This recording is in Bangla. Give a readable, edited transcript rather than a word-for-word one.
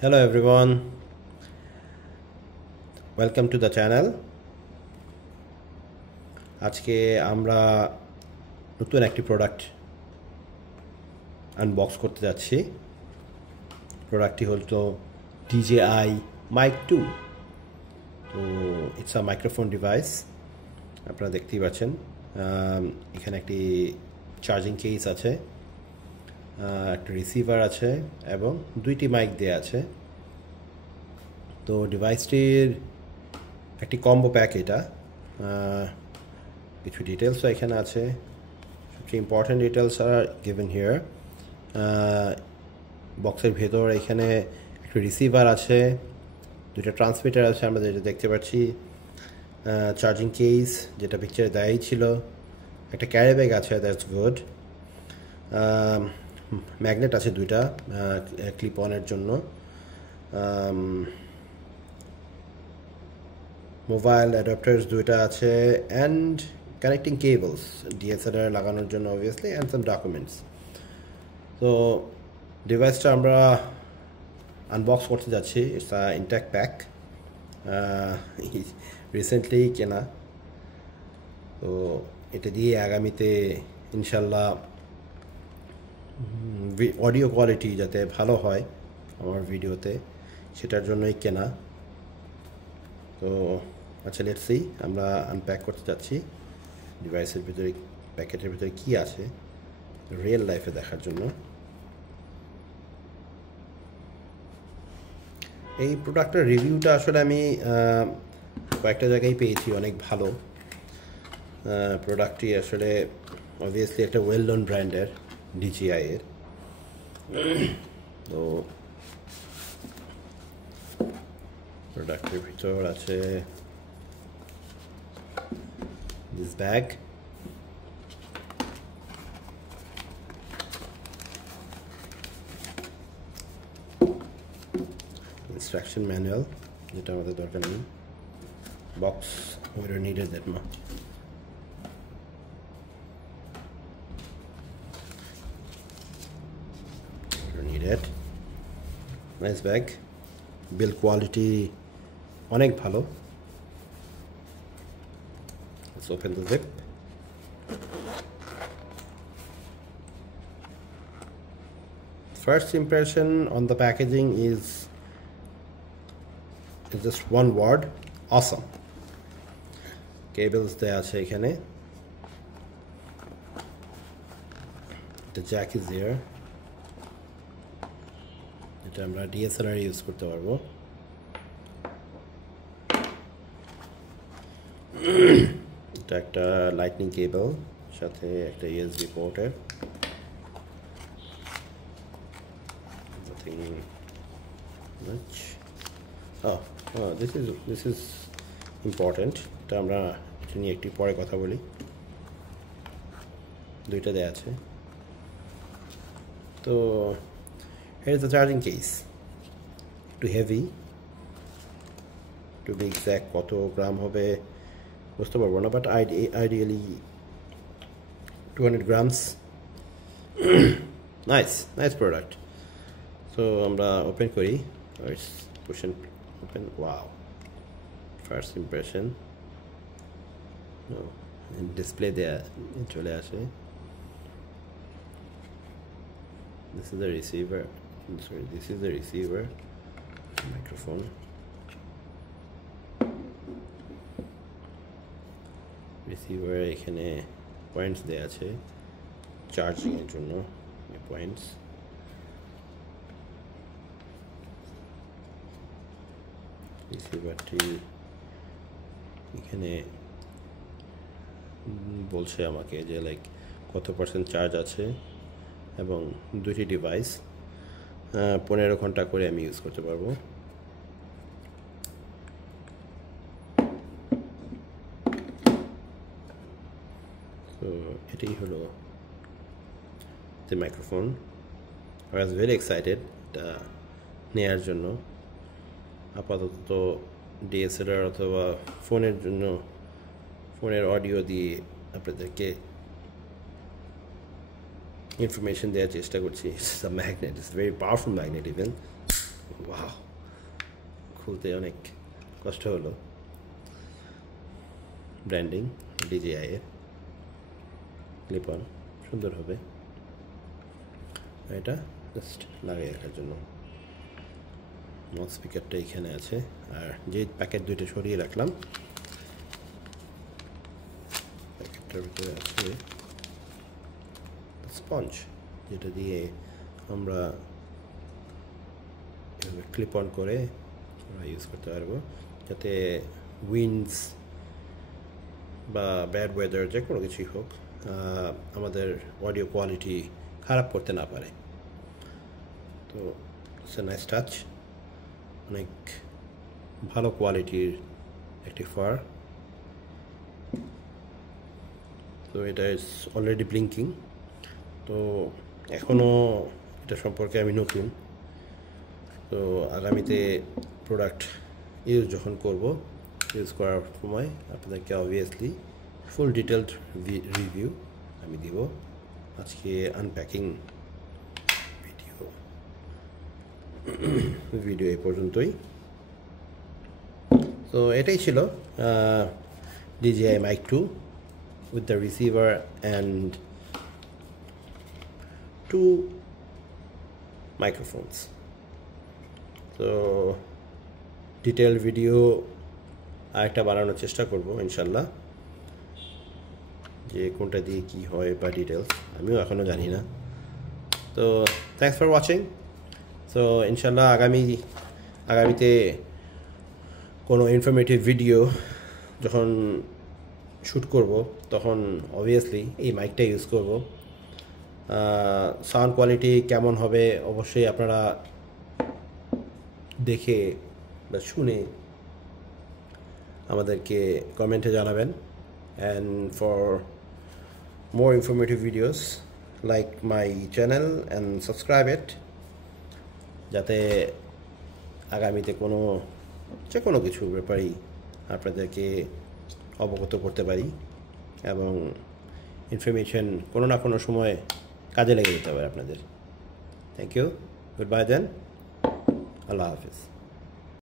Hello everyone, welcome to the channel. আজকে আমরা নতুন একটি প্রোডাক্ট আনবক্স করতে যাচ্ছি। প্রোডাক্টটি হলো DJI Mic 2। তো ইটস আ মাইক্রোফোন ডিভাইস। আপনারা দেখতেই পাচ্ছেন এখানে একটি চার্জিং কেস আছে, একটা রিসিভার আছে এবং দুইটি মাইক দেয়া আছে। তো ডিভাইসটির একটি কম্বো প্যাক এটা। কিছু ডিটেলসও এখানে আছে। সবচেয়ে important details are given here. বক্সের ভেতর এখানে একটা রিসিভার আছে, দুইটা ট্রান্সমিটার আছে আমরা যেটা দেখতে পাচ্ছি, চার্জিং কেস যেটা পিকচারে দেয়াই ছিল, একটা ক্যারি ব্যাগ আছে, দ্যাটস গুড। ম্যাগনেট আছে দুইটা ক্লিপ অনের জন্য, মোবাইল অ্যাডাপ্টার্স দুইটা আছে, অ্যান্ড কানেক্টিং কেবলস ডিএসএলআর লাগানোর জন্য অবভিয়াসলি, অ্যান্ড সাম ডকুমেন্টস। তো ডিভাইসটা আমরা আনবক্স করতে যাচ্ছি। It's a intact pack, recently কেনা। তো এটা দিয়ে আগামীতে ইনশাল্লাহ অডিও কোয়ালিটি যাতে ভালো হয় আমার ভিডিওতে, সেটার জন্যই কেনা। তো আচ্ছা, লেটস সি, আমরা আনপ্যাক করতে যাচ্ছি ডিভাইসের ভিতরে, প্যাকেটের ভিতরে কী আছে রিয়েল লাইফে দেখার জন্য। এই প্রোডাক্টের রিভিউটা আসলে আমি কয়েকটা জায়গায় পেয়েছি, অনেক ভালো। প্রোডাক্টটি আসলে অবভিয়াসলি একটা ওয়েল নোন ব্র্যান্ডের, DJI এর। তো প্রোডাক্টের ভিতর আছে দিস ব্যাগ, ইনস্ট্রাকশন ম্যানুয়াল যেটা আমাদের দরকার নেই, box we don't need it that much. We don't need it. Nice bag, build quality অনেক ভালো। Let's open the zip. First impression on the packaging is just one word: awesome. Cables দেয়া আছে এখানে, the jack is there, এটা আমরা DSLR ইউজ করতে পারবো। এটা একটা লাইটনিং কেবল, সাথে একটা USB পোর্টের, nothing much. Oh, this is important. এটা আমরা এটা নিয়ে একটু পরে কথা বলি। দুইটা দেয়া আছে। তো here is the charging case. একটু হেভি, টু বি এক্স্যাক্ট কত গ্রাম হবে বুঝতে পারবো না, but ideally 200 grams. Nice product. So আমরা ওপেন করি, push and open. Wow, first impression. Display দেয়া চলে আসে। This is the receiver. Sorry, this is the receiver. Microphone. Receiver এখানে পয়েন্টস দেয়া আছে চার্জিং এর জন্য, পয়েন্টস। রিসিভারটি এখানে বলছে আমাকে যে লাইক কত % চার্জ আছে, এবং দুটি ডিভাইস 15 ঘন্টা করে আমি ইউজ করতে পারবো। তো এটাই হলো যে microphone. I was very excited এটা নেওয়ার জন্য। আপাতত DSLR অথবা ফোনের জন্য, ফোনের অডিও দিয়ে আপনাদেরকে ইনফরমেশন দেওয়ার চেষ্টা করছি। It's a magnet, it's very powerful magnet even. Wow, খুলতে অনেক কষ্ট হলো। ব্র্যান্ডিং DJI এর ক্লিপ অন, সুন্দর হবে। এটা জাস্ট লাগিয়ে রাখার জন্য। মাউথ স্পিকারটা এখানে আছে, আর যে প্যাকেট দুইটা সরিয়ে রাখলাম, প্যাকেটটার ভিতরে আছে স্পঞ্জ, যেটা দিয়ে আমরা এভাবে ক্লিপ অন করে ইউজ করতে পারবো, যাতে উইন্ডস বা ব্যাড ওয়েদার যে কোনো কিছুই হোক আমাদের অডিও কোয়ালিটি খারাপ করতে না পারে। তো ইটস এ নাইস টাচ, অনেক ভালো কোয়ালিটির একটি ফার। তো এটা ইজ অলরেডি ব্লিঙ্কিং। তো এখনও এটা সম্পর্কে আমি নতুন, তো আগামীতে প্রোডাক্ট যখন করব, ইউজ করার সময় আপনাদেরকে অবভিয়াসলি ফুল ডিটেলড রিভিউ আমি দিব। আজকে আনপ্যাকিং ভিডিও এই পর্যন্তই। তো এটাই ছিল DJI Mic 2 with the receiver and 2 microphones. তো ডিটেল ভিডিও আরেকটা বানানোর চেষ্টা করব ইনশাল্লাহ, যে কোনটা দিয়ে কি হয় বা ডিটেলস আমিও এখনও জানি না। তো থ্যাংকস ফর ওয়াচিং। সো ইনশাল্লাহ আগামীতে কোনো ইনফরমেটিভ ভিডিও যখন শ্যুট করব, তখন অবভিয়াসলি এই মাইকটা ইউজ করব। সাউন্ড কোয়ালিটি কেমন হবে অবশ্যই আপনারা দেখে বা শুনে আমাদেরকে কমেন্টে জানাবেন। And for more informative videos like my channel and subscribe ইট, যাতে আগামীতে যে কোনো কিছুর ব্যাপারেই আপনাদেরকে অবগত করতে পারি এবং ইনফরমেশন কোনো না কোনো সময় কাজে লেগে যেতে পারে আপনাদের। Thank you, good bye then, আল্লাহ হাফিজ।